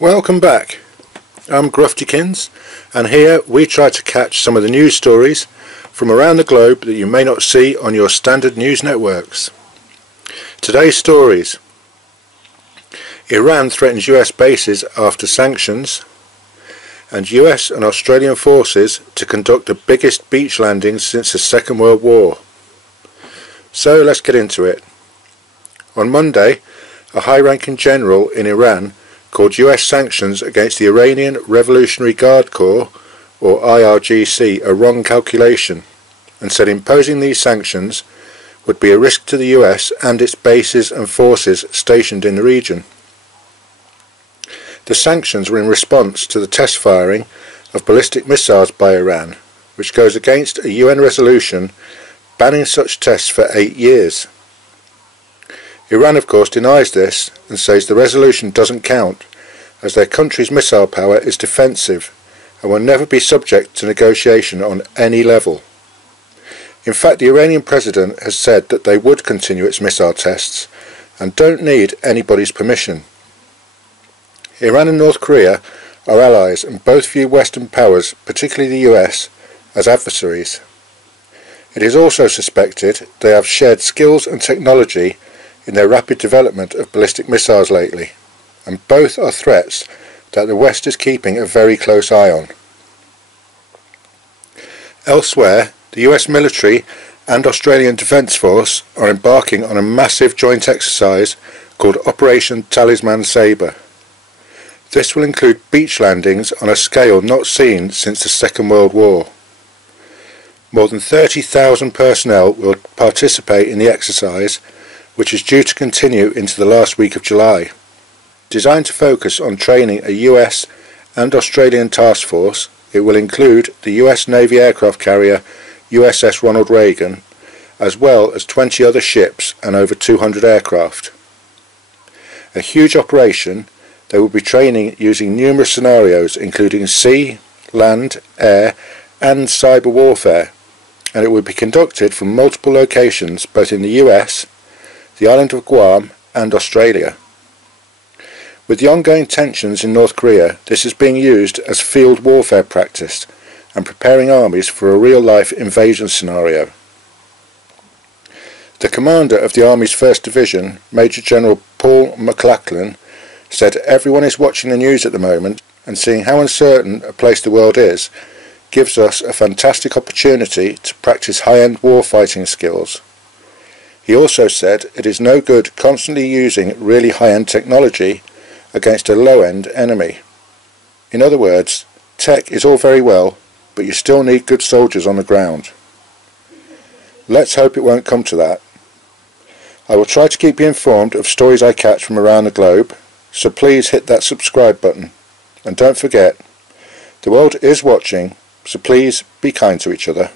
Welcome back. I'm Gruftikins, and here we try to catch some of the news stories from around the globe that you may not see on your standard news networks. Today's stories: Iran threatens US bases after sanctions, and US and Australian forces to conduct the biggest beach landings since the Second World War. So let's get into it. On Monday, a high-ranking general in Iran called US sanctions against the Iranian Revolutionary Guard Corps, or IRGC, a wrong calculation, and said imposing these sanctions would be a risk to the US and its bases and forces stationed in the region. The sanctions were in response to the test firing of ballistic missiles by Iran, which goes against a UN resolution banning such tests for 8 years. Iran of course denies this and says the resolution doesn't count, as their country's missile power is defensive and will never be subject to negotiation on any level. In fact, the Iranian president has said that they would continue its missile tests and don't need anybody's permission. Iran and North Korea are allies and both view Western powers, particularly the US, as adversaries. It is also suspected they have shared skills and technology in their rapid development of ballistic missiles lately, and both are threats that the West is keeping a very close eye on. Elsewhere, the US military and Australian Defence Force are embarking on a massive joint exercise called Operation Talisman Sabre. This will include beach landings on a scale not seen since the Second World War. More than 30,000 personnel will participate in the exercise, which is due to continue into the last week of July. Designed to focus on training a US and Australian task force, it will include the US Navy aircraft carrier USS Ronald Reagan, as well as 20 other ships and over 200 aircraft. A huge operation. They will be training using numerous scenarios including sea, land, air and cyber warfare, and it will be conducted from multiple locations both in the US, the island of Guam and Australia. With the ongoing tensions in North Korea, this is being used as field warfare practice and preparing armies for a real-life invasion scenario. The commander of the Army's 1st Division, Major General Paul McLachlan, said everyone is watching the news at the moment, and seeing how uncertain a place the world is gives us a fantastic opportunity to practice high-end warfighting skills. He also said it is no good constantly using really high-end technology against a low-end enemy. In other words, tech is all very well, but you still need good soldiers on the ground. Let's hope it won't come to that. I will try to keep you informed of stories I catch from around the globe, so please hit that subscribe button. And don't forget, the world is watching, so please be kind to each other.